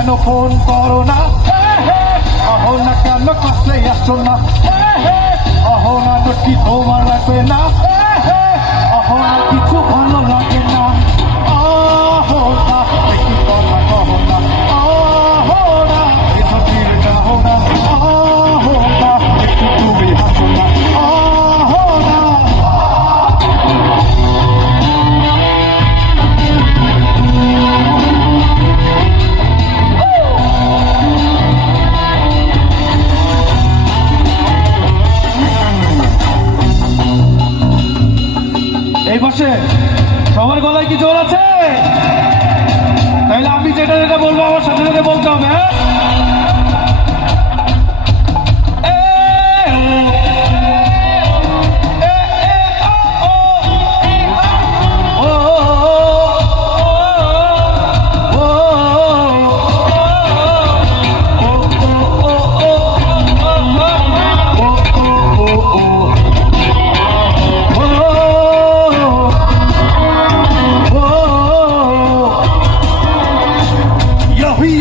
কেন ফোন করো না, আহো না কেন কাছে আসো না, আহো না কি তোমার লাগবে না, আহো না কিছু ভালো লাগে না, আহো না একটু কথা কহো না, আহো না কিছু ফিরে যাও না, আহো না একটু তুমি হাসো না, আহো না। এই পাশে সবার গলায় কি জোর আছে? তাইলে আমি যেটা যেটা বলবো আমার সাথে সাথে বলতে হবে, হ্যাঁ?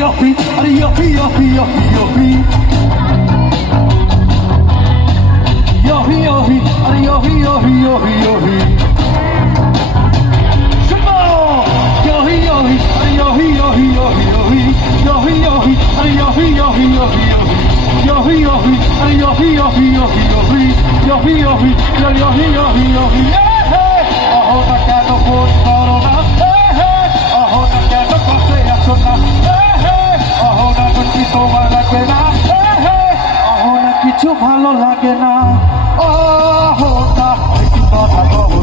Yohi, are yohi, yohi, yohi, yohi. Yohi, yohi, are yohi, yohi, yohi, yohi. Shimo! Yohi, yohi, are yohi, yohi, yohi, yohi. Yohi, yohi, are yohi, yohi, yohi, yohi. Yohi, yohi, are yohi, yohi, yohi, yohi. Yohi, yohi, are yohi, yohi, yohi. Hey, aho na keno phone karo na. Hey, aho na keno kache aso na. আহো না কি তোমার লাগবে না, আহো না কিছু ভালো লাগে না, আহো না একটু কথা কহো